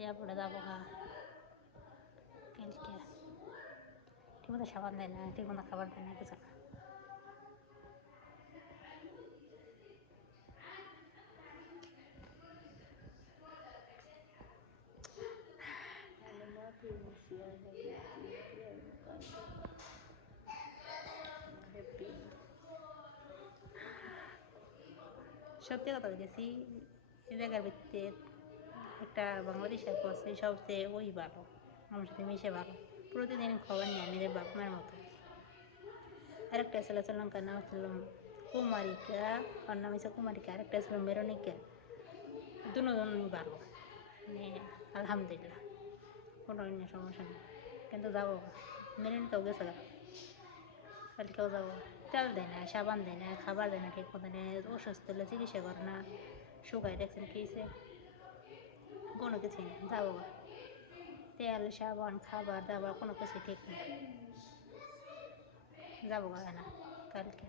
এয়ারপোর্টে যাবো কালকে ঠিকমতো সাবান দেয় না, ঠিকমতো খাবার দেয় না, কিছু না। সত্যি কথা বলতেছি, এ জায়গার ভিত্তিতে একটা বাংলাদেশের করছে সবচেয়ে ওই ভালো, আমার সাথে মিশে ভালো, প্রতিদিন খবর নিয়ে নিজের বাপ মায়ের মতো। আরেকটা ছিল শ্রীলঙ্কার নাম ছিল কুমারিকা, ওর নাম হচ্ছে কুমারিকা, আরেকটা ছিল মেরনিকা। দুজন ভালো, মানে আলহামদুলিল্লাহ, কোনো অন্য সমস্যা নেই। কিন্তু যাবো মেরনিকাও গেছে গা, কালকেও যাবো। তেল দেয় না, সাবান দেয় না, খাবার দেয় না ঠিক মতো নেই, অসুস্থ হলে চিকিৎসা করে না, শুকায় দেখছেন খেয়েছে, কোনো কিছুই না। যাবো তেল সাবান খাবার দাবার কোনো কিছু ঠিক নেই। যাবো গা না কালকে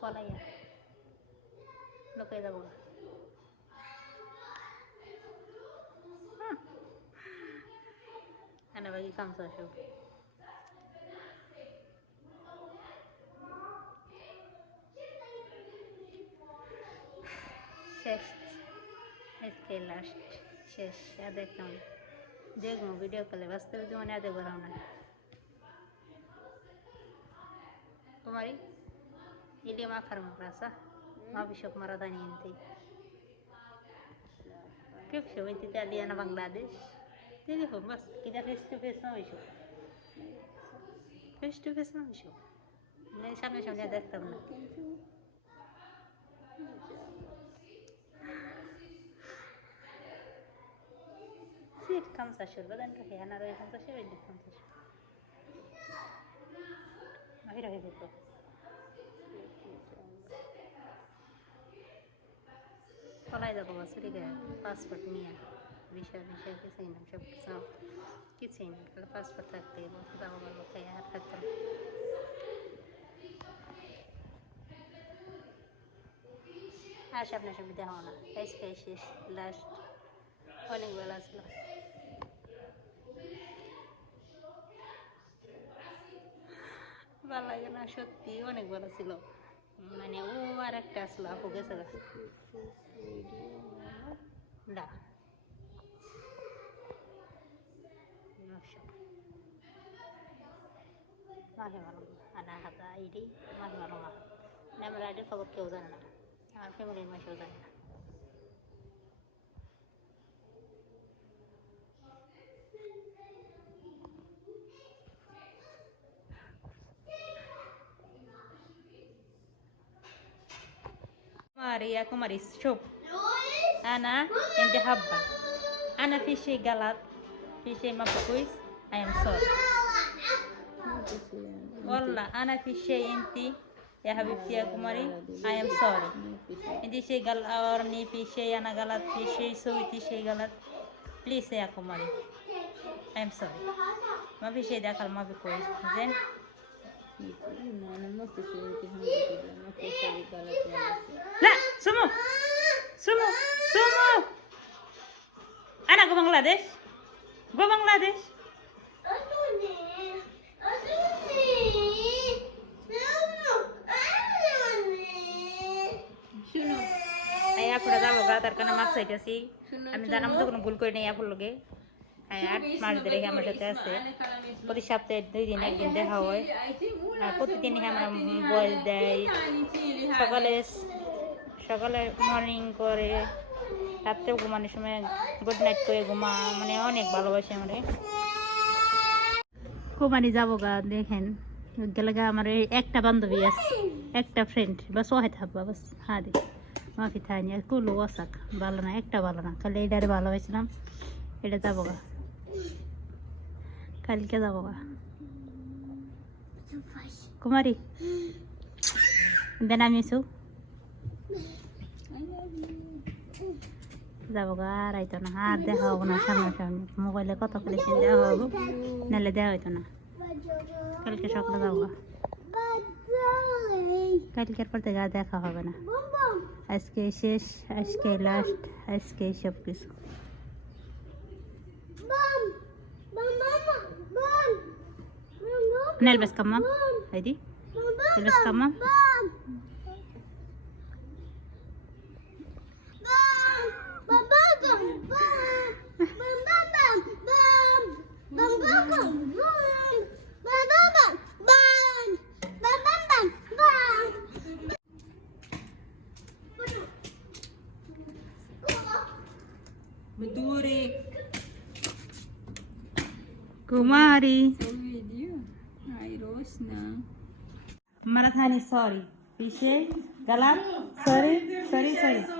পলাইয়া লোকে যাবো গা। এনে বাকি কাম সব শেষ, আজকে লাস্ট শেষ। আর দেখতাম দেখবো ভিডিও কলে, বাস্তবে জীবনে আর দেখবো না। कुमारी ini mah farma rasa ma bishop maradani inti كيف شو انت تعلي انا بنغلاديش تليفون بس كده فيس تو فيس ما بشوف فيس تو فيس ما بشوف من সামনে সামনে দেখতাম না। سيف 15 بدل نروح انا رايح 15 بدي 15 ما هي رايح بكره পলাই যাবো বাসুরি গে পাসপোর্ট নিয়ে ভিসা ভিসা কিছুই না, সব কিছু কিছুই না, তাহলে পাসপোর্ট থাকতে যাবো বলবো তাই আর থাকতাম। আর সামনে সামনে দেখা না, আজকে শেষ লাস্ট, অনেক বেলা ছিল। ভালো লাগে না সত্যি, অনেক ভালো ছিল, মানে ও আর একটা আসলো আপু গেছে না মাকে ভালো আনা হাতা আইডি মাকে ভালো মা আমার আইডির খবর কেউ জানে না, আমার ফ্যামিলির মাসেও জানে না। Maria Kumaris, شوف أنا عندي حبة، أنا في شيء غلط، في شيء ما كويس، I am sorry. والله أنا في شيء أنت يا حبيبتي يا كماري I am sorry. أنت شيء غلط أورني في شيء أنا غلط، في شيء سويتي شيء غلط، please يا كماري I am sorry. ما في شيء دخل ما في كويس زين. لا سمو سمو سمو أنا go بنغلاديش go بنغلاديش এয়ারপোর্টে যাবো গা, তার কারণে মাছ চাইতেছি আমি, জানার মতো কোনো ভুল করি না। এয়ারপোর্ট লোকে 8 মাস ধরে আমার সাথে আছে, প্রতি সপ্তাহে 2 দিন 1 দিন দেখা হয়, আর প্রতিদিন আমরা বয়স দেয়, সকালে সকালে মর্নিং করে, রাত্রেও ঘুমানোর সময় গুড নাইট করে ঘুমা, মানে অনেক ভালোবাসে আমার। কুমারী যাবো গা, দেখেন গেলে গা আমার একটা বান্ধবী আছে, একটা ফ্রেন্ড বাস ওহাই থাকবা বাস হ্যাঁ দি মাফি থাইনি আর কুলো ওয়াসাক ভালো না, একটা ভালো না, খালি এটারে ভালোবাসলাম, এটা যাবো গা কালকে যাবো গা। কুমারী দেন আমি এসো যাবো গা, আর আইতো না, আর দেখা হবো না সামনাসামনি, মোবাইলে কত করে দেওয়া হবো, নাহলে দেওয়া হইতো না। কালকে সকালে যাবো গা, কালকের পর থেকে আর দেখা হবে না, আজকে শেষ, আজকে লাস্ট, আজকে সব কিছু। نلبس كمام هيدي نلبس كمام بدوري कुमारी سوي فيديو هاي روسنا مرة ثانية سوري في شيء غلط سوري سوري سوري